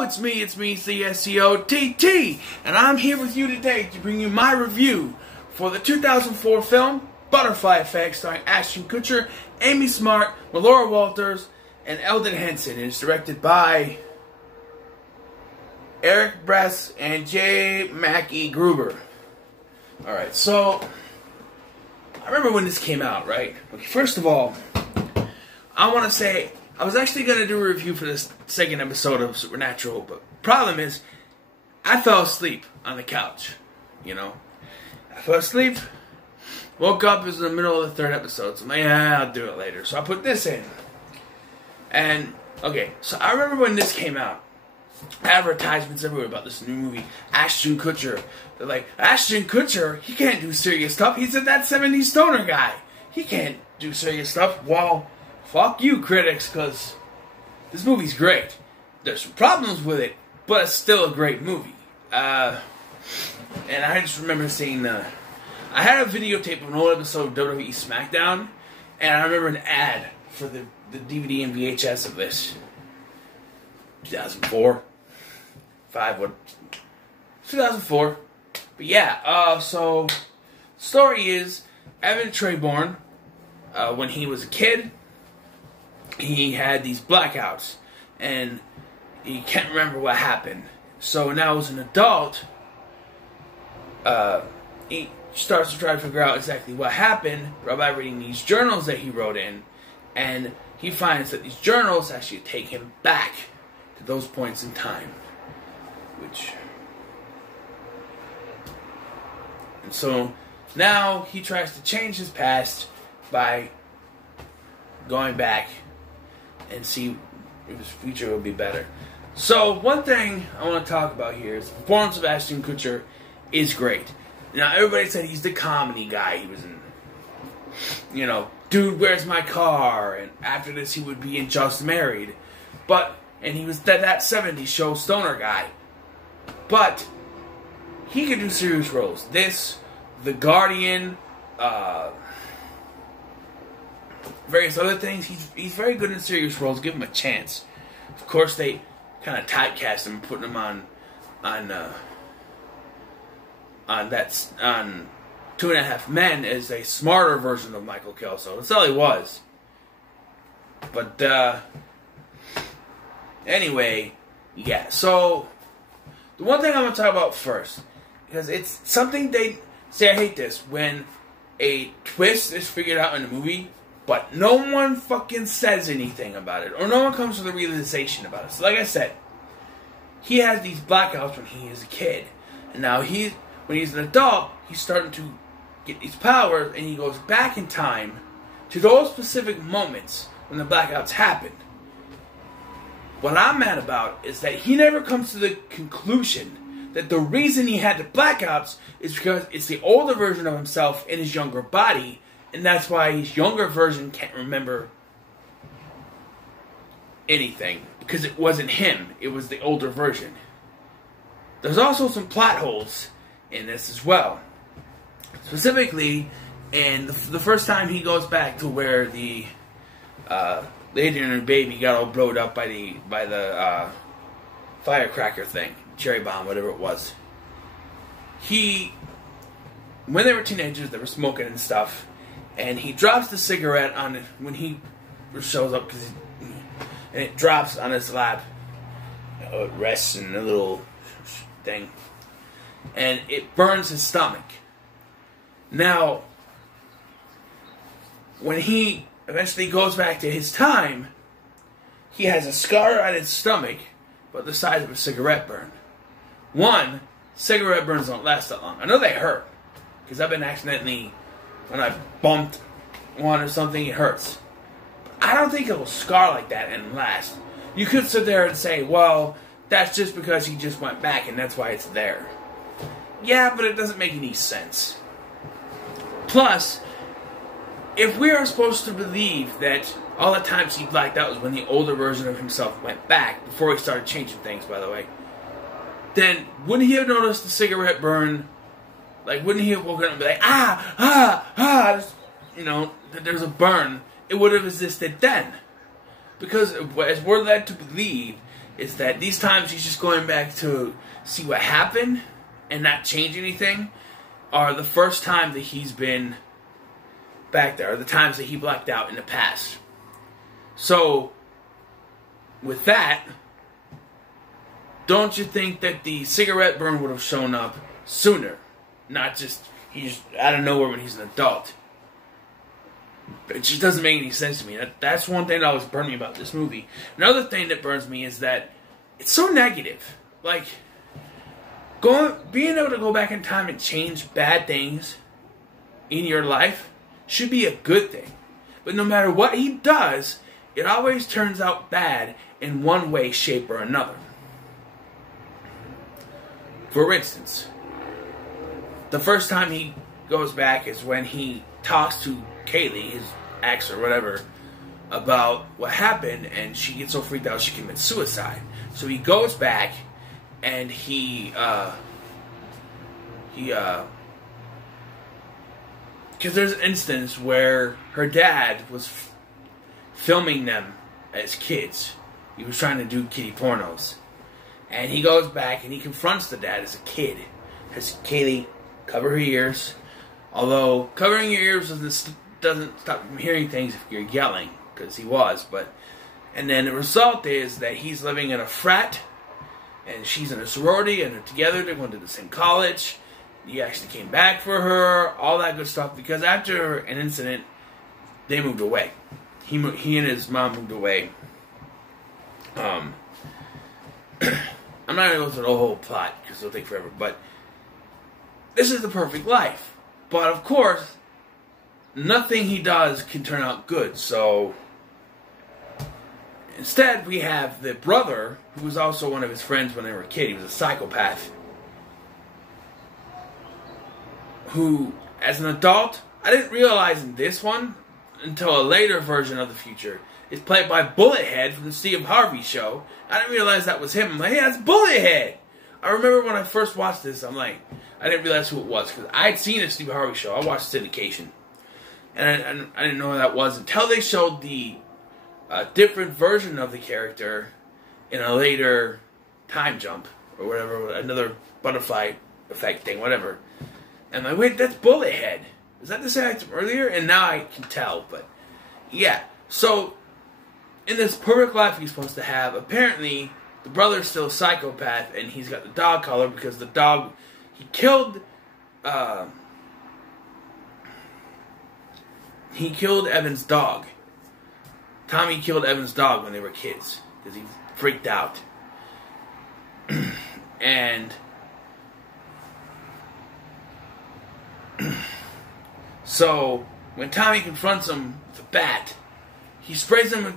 it's me, CSCOTT, and I'm here with you today to bring you my review for the 2004 film Butterfly Effect, starring Ashton Kutcher, Amy Smart, Melora Walters, and Eldon Henson. It is directed by Eric Bress and J. Mackie Gruber. Alright, so I remember when this came out, right? Okay, first of all, I want to say I was actually going to do a review for this second episode of Supernatural, but problem is, I fell asleep on the couch, you know? I fell asleep, woke up, it was in the middle of the third episode, so I'm like, yeah, I'll do it later. So I put this in. And, okay, so I remember when this came out, advertisements everywhere about this new movie, Ashton Kutcher. They're like, Ashton Kutcher, he can't do serious stuff. He's that 70s stoner guy. He can't do serious stuff. Well, fuck you, critics, because this movie's great. There's some problems with it, but it's still a great movie. And I just remember seeing I had a videotape of an old episode of WWE SmackDown, and I remember an ad for the DVD and VHS of this. 2004. 2004. But yeah, so, story is, Evan Treborn, when he was a kid, he had these blackouts, and he can't remember what happened. So now as an adult, he starts to try to figure out exactly what happened by reading these journals that he wrote in, and he finds that these journals actually take him back to those points in time. And so now he tries to change his past by going back and see if his future will be better. So one thing I want to talk about here is the performance of Ashton Kutcher is great. Now everybody said he's the comedy guy. He was in, you know, Dude, Where's My Car? And after this he would be in Just Married. And he was that 70s show stoner guy. But he could do serious roles. This, The Guardian, various other things. He's very good in serious roles. Give him a chance. Of course, they kind of typecast him, putting him on Two and a Half Men as a smarter version of Michael Kelso. That's all he was. But anyway, yeah. So the one thing I'm gonna talk about first, because it's something they say. I hate this when a twist is figured out in a movie, but no one fucking says anything about it, or no one comes to the realization about it. So like I said, he has these blackouts when he is a kid, and now when he's an adult, he's starting to get these powers, and he goes back in time to those specific moments when the blackouts happened. What I'm mad about is that he never comes to the conclusion that the reason he had the blackouts is because it's the older version of himself in his younger body, and that's why his younger version can't remember anything, because it wasn't him, it was the older version. There's also some plot holes in this as well. Specifically, in the first time he goes back to where the lady and her baby got all blowed up by the firecracker thing, cherry bomb, whatever it was. When they were teenagers, they were smoking and stuff, and he drops the cigarette on it when he shows up, and it drops on his lap. It rests in a little thing, and it burns his stomach. Now, when he eventually goes back to his time, he has a scar on his stomach, but the size of a cigarette burn. Cigarette burns don't last that long. I know they hurt, because I've been accidentally, when I bumped one or something, it hurts. But I don't think it will scar like that and last. You could sit there and say, well, that's just because he just went back and that's why it's there. Yeah, but it doesn't make any sense. Plus, if we are supposed to believe that all the times he blacked out was when the older version of himself went back, before he started changing things, by the way, then wouldn't he have noticed the cigarette burn? Like, wouldn't he have woken up and be like, you know, that there's a burn? It would have existed then. Because, as we're led to believe, is that these times he's just going back to see what happened and not change anything are the first time that he's been back there, or the times that he blacked out in the past. So, with that, don't you think that the cigarette burn would have shown up sooner? Not just, he's out of nowhere when he's an adult. It just doesn't make any sense to me. That's one thing that always burned me about this movie. Another thing that burns me is that it's so negative. Like, being able to go back in time and change bad things in your life should be a good thing. But no matter what he does, it always turns out bad in one way, shape, or another. For instance, the first time he goes back is when he talks to Kaylee, his ex or whatever, about what happened, and she gets so freaked out she commits suicide. So he goes back and because there's an instance where her dad was filming them as kids. He was trying to do kiddie pornos. And he goes back and he confronts the dad as a kid. Has Kaylee cover her ears. Although covering your ears doesn't stop you from hearing things if you're yelling, because he was. And then the result is that he's living in a frat, and she's in a sorority, and they're together. They're going to the same college. He actually came back for her, all that good stuff. Because after an incident, they moved away. He and his mom moved away. I'm not going to go through the whole plot because it'll take forever. But this is the perfect life. But of course, nothing he does can turn out good. So instead, we have the brother, who was also one of his friends when they were a kid. He was a psychopath. Who, as an adult, I didn't realize in this one until a later version of the future. It's played by Bullethead from the Steve Harvey show. I didn't realize that was him. I'm like, hey, that's Bullethead. I remember when I first watched this, I'm like, I didn't realize who it was, because I had seen the Steve Harvey show. I watched syndication. And I didn't know who that was until they showed the different version of the character in a later time jump, or whatever, another butterfly effect thing, whatever. And I'm like, wait, that's Bullethead. Is that the same actor from earlier? And now I can tell, but yeah. So, in this perfect life he's supposed to have, apparently the brother's still a psychopath, and he's got the dog collar because the dog, he killed Evan's dog. Tommy killed Evan's dog when they were kids because he freaked out. And so when Tommy confronts him with a bat, he sprays him with,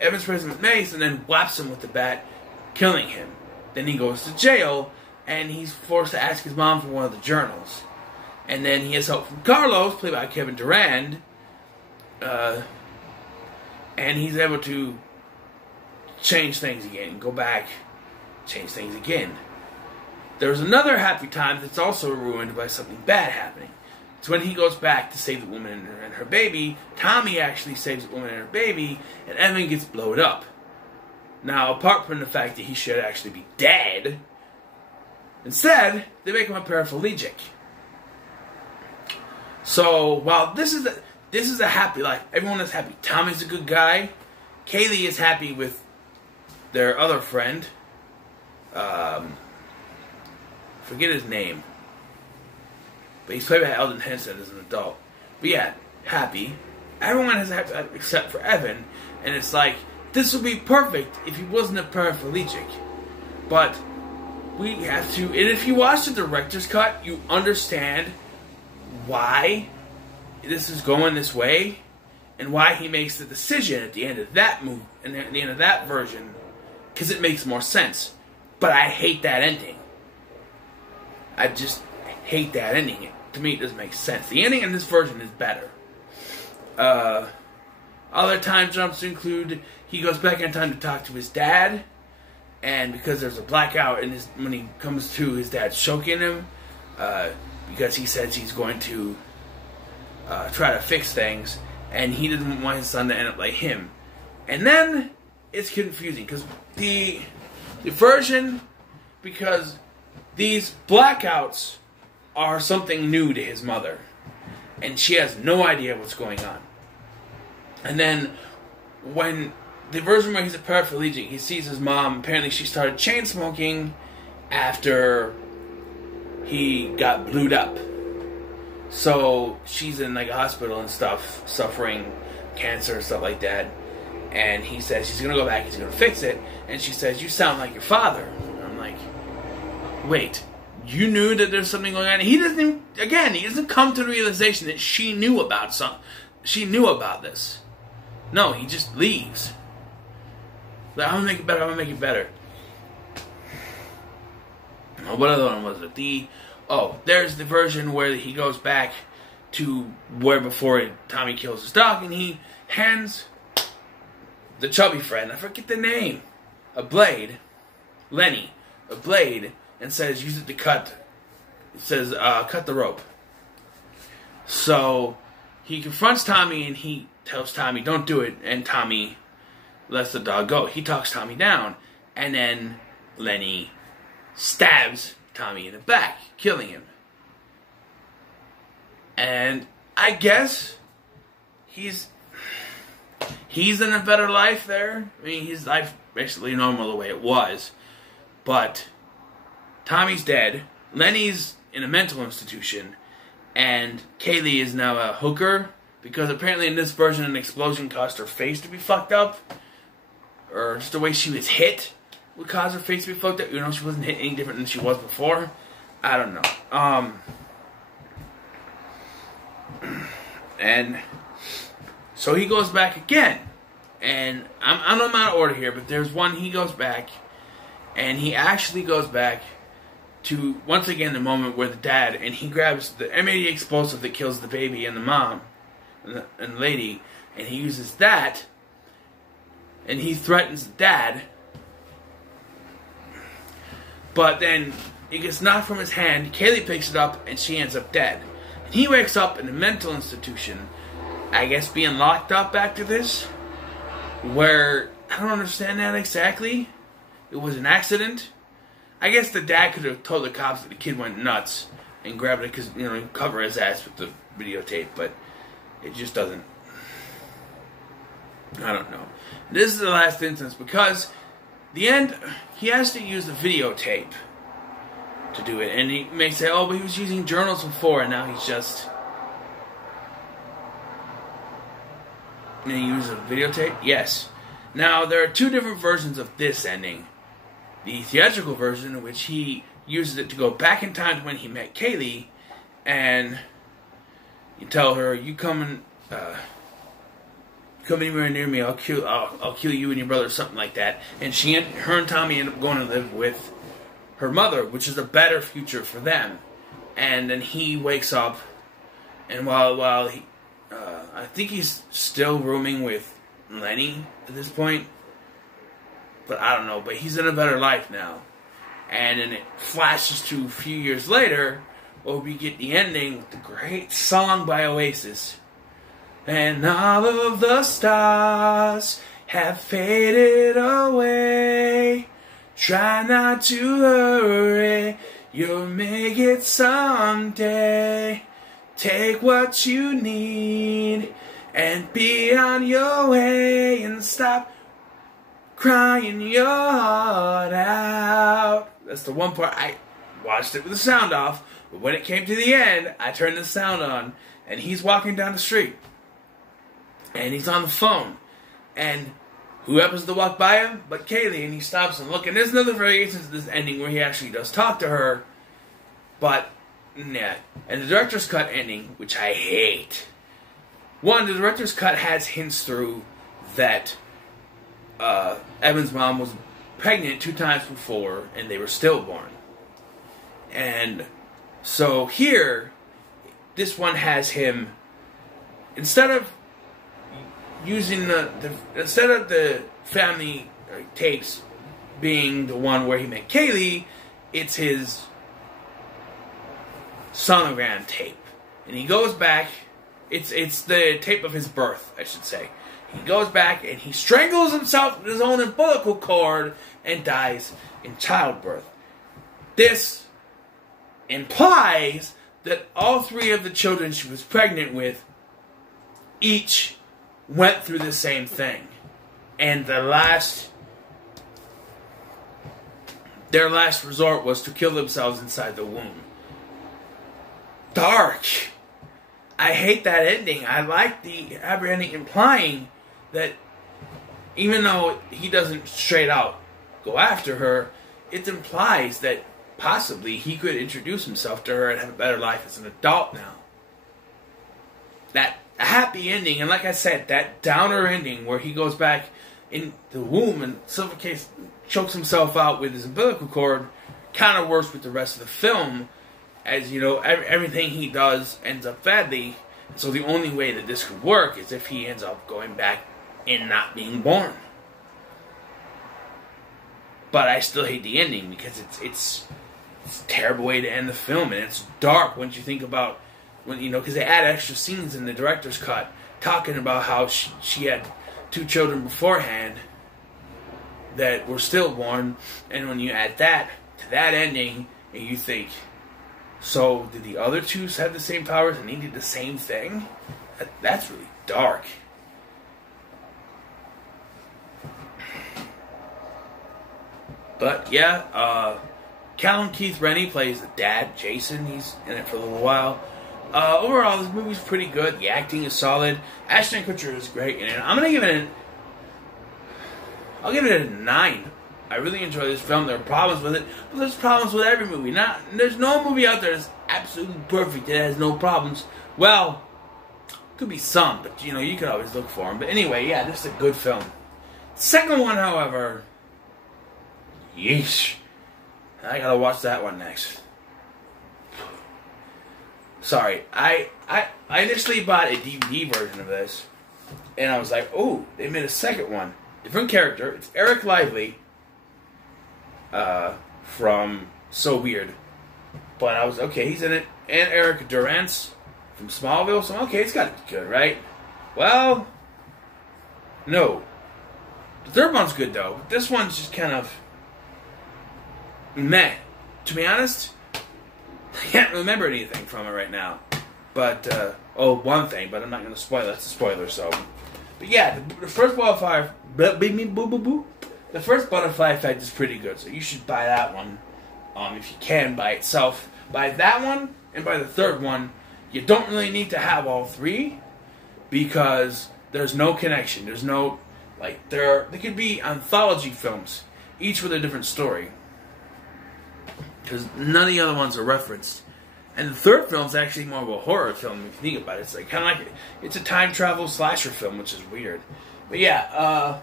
Evan sprays him with mace and then whaps him with the bat, killing him. Then he goes to jail, and he's forced to ask his mom for one of the journals. And then he has help from Carlos, played by Kevin Durand, and he's able to change things again, go back, change things again. There's another happy time that's also ruined by something bad happening. It's when he goes back to save the woman and her baby. Tommy actually saves the woman and her baby, and Evan gets blown up. Now, apart from the fact that he should actually be dead, instead, they make him a paraplegic. So, while this is a happy life, everyone is happy. Tommy's a good guy. Kaylee is happy with their other friend. Forget his name. But he's played by Eldon Henson as an adult. But yeah, happy. Everyone is happy except for Evan. And it's like, this would be perfect if he wasn't a paraplegic. But we have to, and if you watch the director's cut, you understand why this is going this way, and why he makes the decision at the end of that movie, and at the end of that version, because it makes more sense. But I hate that ending. I just hate that ending. To me, it doesn't make sense. The ending in this version is better. Other time jumps include, he goes back in time to talk to his dad, and because there's a blackout, and when he comes to, his dad's choking him, because he says he's going to try to fix things, and he doesn't want his son to end up like him. And then it's confusing because the version, because these blackouts are something new to his mother, and she has no idea what's going on. And then when the version where he's a paraplegic, he sees his mom. Apparently, she started chain smoking after he got blued up. So she's in like a hospital and stuff, suffering cancer and stuff like that. And he says he's gonna go back, he's gonna fix it. And she says, "You sound like your father." And I'm like, wait, you knew that there's something going on? And he doesn't come to the realization that she knew about she knew about this. No, he just leaves. Like, I'm gonna make it better, I'm gonna make it better. What other one was it? There's the version where he goes back to where before Tommy kills his dog, and he hands the chubby friend, I forget the name, a blade, Lenny, a blade, and says, use it to cut. It says, cut the rope. So he confronts Tommy, and he tells Tommy, don't do it, and Tommy lets the dog go. He talks Tommy down, and then Lenny stabs Tommy in the back, killing him. And I guess he's in a better life there. I mean, his life basically normal the way it was. But Tommy's dead. Lenny's in a mental institution. And Kaylee is now a hooker. Because apparently in this version an explosion caused her face to be fucked up. Or just the way she was hit would cause her face to be fucked up. You know, she wasn't hit any different than she was before. I don't know. And so he goes back again. And I'm not out of order here, but there's one he goes back. And he actually goes back to, once again, the moment where the dad, and he grabs the M80 explosive that kills the baby and the mom and the lady, and he uses that, and he threatens the dad. But then it gets knocked from his hand. Kaylee picks it up, and she ends up dead. And he wakes up in a mental institution, I guess being locked up after this, where, I don't understand that exactly. It was an accident. I guess the dad could have told the cops that the kid went nuts and grabbed it because, you know, cover his ass with the videotape, but it just doesn't. I don't know. This is the last instance because the end, he has to use the videotape to do it. And he may say, oh, but he was using journals before and now he's just... And he uses a videotape? Yes. Now, there are two different versions of this ending. The theatrical version, in which he uses it to go back in time to when he met Kaylee, and you tell her, "You come anywhere near me, I'll kill you and your brother," or something like that. And her and Tommy end up going to live with her mother, which is a better future for them. And then he wakes up, and while he, I think he's still rooming with Lenny at this point. But I don't know, but he's in a better life now. And then it flashes to a few years later, where we get the ending with the great song by Oasis. And all of the stars have faded away. Try not to hurry, you'll make it someday. Take what you need and be on your way, and stop crying your heart out. That's the one part. I watched it with the sound off, but when it came to the end, I turned the sound on, and he's walking down the street, and he's on the phone, and who happens to walk by him but Kaylee, and he stops and looks. And there's another variation to this ending where he actually does talk to her, but nah. And the director's cut ending, which I hate. One, the director's cut has hints through that Evan's mom was pregnant 2 times before, and they were stillborn. And so here, this one has him, instead of using instead of the family tapes being the one where he met Kaylee, it's his sonogram tape. And he goes back, it's the tape of his birth, I should say. He goes back and he strangles himself with his own umbilical cord and dies in childbirth. This implies that all 3 of the children she was pregnant with each went through the same thing. And their last resort was to kill themselves inside the womb. Dark. I hate that ending. I like the happy ending implying that even though he doesn't straight out go after her, it implies that possibly he could introduce himself to her and have a better life as an adult now. That happy ending, and like I said, that downer ending where he goes back in the womb and suffocates, chokes himself out with his umbilical cord, kind of works with the rest of the film, as you know, everything he does ends up badly. So the only way that this could work is if he ends up going back and not being born. But I still hate the ending because it's a terrible way to end the film, and it's dark once you think about because they add extra scenes in the director's cut talking about how she had 2 children beforehand that were stillborn, and when you add that to that ending, and you think, so did the other 2 have the same powers and needed the same thing? That's really dark. But yeah, Callum Keith Rennie plays the dad, Jason. He's in it for a little while. Overall, this movie's pretty good. The acting is solid. Ashton Kutcher is great in it. I'm gonna give it I'll give it a 9. I really enjoy this film. There are problems with it, but there's problems with every movie. There's no movie out there that's absolutely perfect that has no problems. Well, could be some, but you can always look for them. But anyway, yeah, this is a good film. Second one, however, yeesh. I gotta watch that one next. Sorry, I initially bought a DVD version of this, and I was like, oh, they made a second one. Different character. It's Eric Lively from So Weird. But I was, okay, he's in it. And Eric Durance from Smallville, so okay, it's got to be good, right? Well, no. The third one's good, though. This one's just kind of meh. To be honest, I can't remember anything from it right now. But, one thing, but I'm not going to spoil it. That's a spoiler, so. But yeah, the first Butterfly, the first Butterfly Effect is pretty good, so you should buy that one if you can by itself. Buy that one and buy the third one. You don't really need to have all 3 because there's no connection. There's no, they could be anthology films, each with a different story. Because none of the other ones are referenced. And the third film's actually more of a horror film if you think about it. It's kind of like, it's a time travel slasher film, which is weird. But yeah,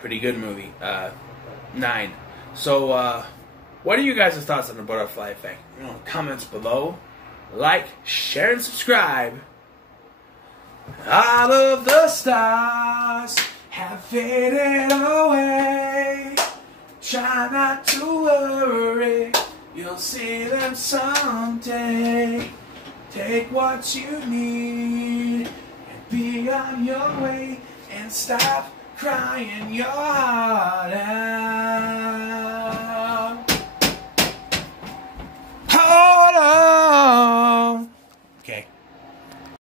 pretty good movie. 9. So, what are you guys' thoughts on the Butterfly Effect? Comments below. Like, share, and subscribe. All of the stars have faded away. Try not to worry, you'll see them someday. Take what you need and be on your way, and stop crying your heart out.